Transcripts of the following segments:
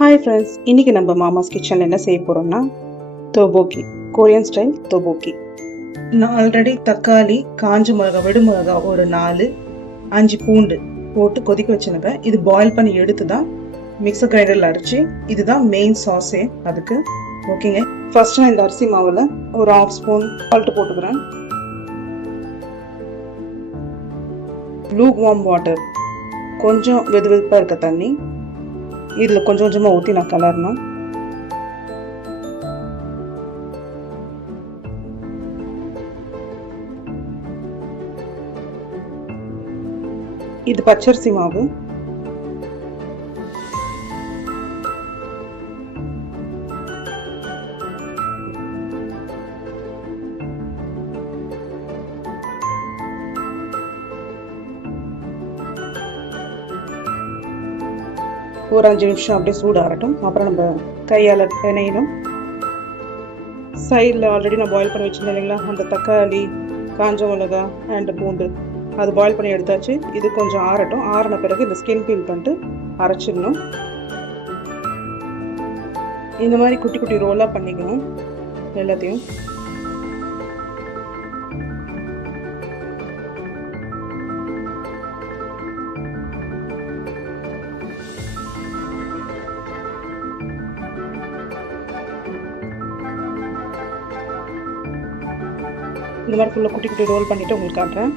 Hi friends, இன்றைக்கி நம்ம மாமாஸ் கிச்சனில் என்ன செய்ய போகிறோம்னா தோபோக்கி, கொரியன் ஸ்டைல் தோபோக்கி. நான் ஆல்ரெடி தக்காளி, காஞ்ச மிளகா, வெடுமிளகா ஒரு 4-5 பூண்டு போட்டு கொதிக்க வச்சுருக்கேன். இது பாயில் பண்ணி எடுத்து தான் மிக்சர் கிரைண்டரில் அரைச்சி, இதுதான் மெயின் சாஸே அதுக்கு. ஓகேங்க, ஃபர்ஸ்ட் நான் இந்த அரிசி மாவில் ஒரு 1/2 ஸ்பூன் சால்ட்டு போட்டுக்கிறேன். லூக் வார்ம் வாட்டர், கொஞ்சம் வெது வெதுப்பாக இருக்க தண்ணி இதில் கொஞ்சம் கொஞ்சமாக ஊற்றி நான் கலரணும். இது பச்சரிசி மாவு. ஒரு 5 நிமிஷம் அப்படியே சூடாகட்டும். அப்புறம் நம்ம கையால் எண்ணெயிலும் சைடில் ஆல்ரெடி நான் பாயில் பண்ணி வச்சுருந்தேன் இல்லைங்களா, அந்த தக்காளி, காஞ்ச மிளகா அண்ட் பூண்டு அது பாயில் பண்ணி எடுத்தாச்சு. இது கொஞ்சம் ஆறட்டும். ஆறின பிறகு இந்த ஸ்கின் பீல் பண்ணிட்டு அரைச்சிடணும். இந்த மாதிரி குட்டி குட்டி ரோலாக பண்ணிக்கணும் எல்லாத்தையும். இந்த மாதிரி ஃபுல்லாக குட்டி குட்டி ரோல் பண்ணிவிட்டு உங்களுக்கு காட்டுறேன்.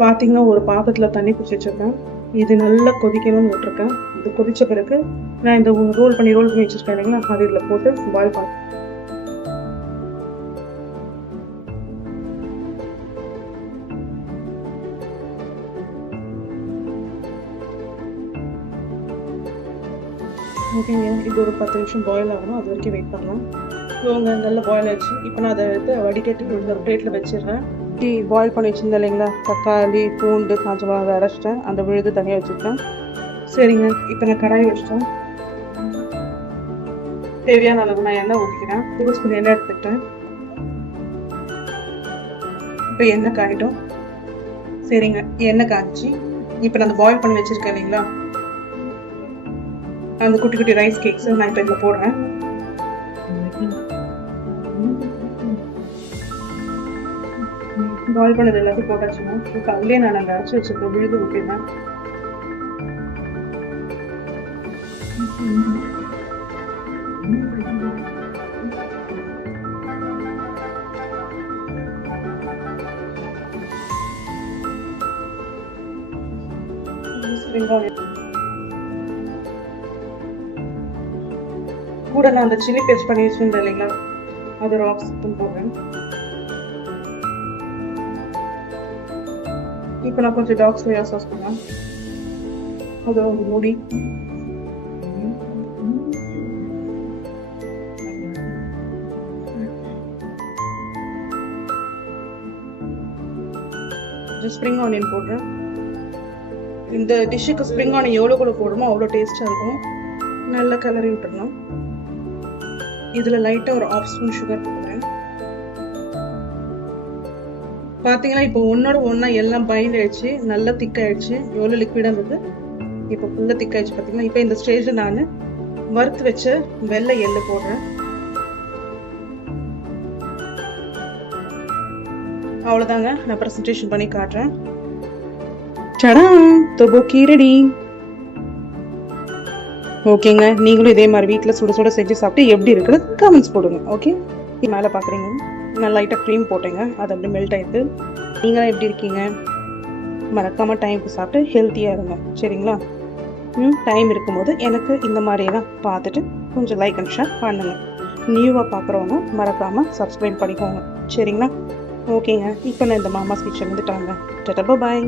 பார்த்தீங்கன்னா ஒரு பாத்திரத்தில் தண்ணி பிடிச்சி வச்சுருக்கேன். இது நல்லா கொதிக்கணும்னு விட்டுருக்கேன். இது கொதித்த பிறகு நான் இந்த ரோல் பண்ணி வச்சுருக்கேன் இல்லைங்களா, அது இதில் போட்டு பாயில் பண்ண. ஓகேங்க, இது ஒரு 10 நிமிஷம் பாயில் ஆகணும். அது வரைக்கும் வெயிட் பண்ணலாம். இவங்க நல்லா பாயில் ஆச்சு. இப்போ நான் அதை எடுத்து வடிகட்டி ஒரு பிளேட்டில் வச்சிடுறேன். பாயில் பண்ணி வச்சுருந்தேன் இல்லைங்களா, தக்காளி, பூண்டு, காஞ்ச மிளகா அரைச்சிட்டேன். அந்த விழுது தனியாக வச்சுருக்கேன். சரிங்க, இப்போ நான் கடாய் வச்சுட்டேன். தேவையான அளவு நான் எண்ணெய் ஊற்றிக்கிறேன். 2 ஸ்பூன் எண்ணெய் எடுத்துக்கிட்டேன். இப்போ எண்ணெய் காயிட்டும். சரிங்க, எண்ணெய் காய்ச்சி இப்போ நான் பாயில் பண்ணி வச்சுருக்கேன் இல்லைங்களா, அந்த குட்டி குட்டி ரைஸ் கேக்ஸை நான் இப்போ இதில் போடுறேன். பாயில் பண்ணது எல்லாத்தையும் போட்டாச்சுன்னா இப்போ அதுலேயே நான் அங்கே அரைச்சி வச்சுருக்கேன் விழுது ஊற்றிடுறேன். கூட நான் அந்த சில்லி பேஸ்ட் பண்ணி வச்சுருந்தேன் இல்லைங்களா, அது ஒரு 1/2 ஸ்பூன் போடுறேன். இப்போ நான் கொஞ்சம் டார்க் சோயா சாஸ் பண்ணேன். அது ஒரு மூடி. ஸ்ப்ரிங் ஆனியன் போடுறேன். இந்த டிஷ்ஷுக்கு ஸ்ப்ரிங் ஆனியன் எவ்வளோ கூட போடுமோ அவ்வளோ டேஸ்ட்டாக இருக்கும். நல்லா கலரி விட்டுறணும். இதில் லைட்டாக ஒரு 1/2 ஸ்பூன் சுகர் போடுறேன். பார்த்தீங்கன்னா இப்போ ஒன்னோட ஒன்றா எல்லாம் பைண்ட் ஆயிடுச்சு, நல்லா திக்காயிடுச்சு. எவ்வளோ லிக்விடாக இருந்தது இப்போ ஃபுல்லாக திக்காயிடுச்சு பார்த்தீங்கன்னா. இப்போ இந்த ஸ்டேஜில் நான் வறுத்து வச்ச வெள்ளை எள்ளு போடுறேன். அவ்வளோதாங்க, நான் ப்ரெசன்டேஷன் பண்ணி காட்டுறேன். சடா, தோபோக்கி ரெடி. ஓகேங்க, நீங்களும் இதே மாதிரி வீட்டில் சுட சுட செஞ்சு சாப்பிட்டு எப்படி இருக்குது கமெண்ட்ஸ் போடுங்க. ஓகே, மேலே பார்க்குறீங்க நான் லைட்டாக க்ரீம் போட்டேங்க, அது அப்படியே மெல்ட் ஆகிடுது. நீங்களாம் எப்படி இருக்கீங்க? மறக்காமல் டைமுக்கு சாப்பிட்டு ஹெல்த்தியாக இருங்க. சரிங்களா? டைம் இருக்கும்போது எனக்கு இந்த மாதிரியெல்லாம் பார்த்துட்டு கொஞ்சம் லைக் அண்ட் ஷேர் பண்ணுங்கள். நியூவாக பார்க்குறவங்க மறக்காமல் சப்ஸ்கிரைப் பண்ணிக்கோங்க. சரிங்களா? ஓகேங்க, இப்போ நான் இந்த மாமாஸ் கிச்சன் வந்துட்டாங்க. பாய்.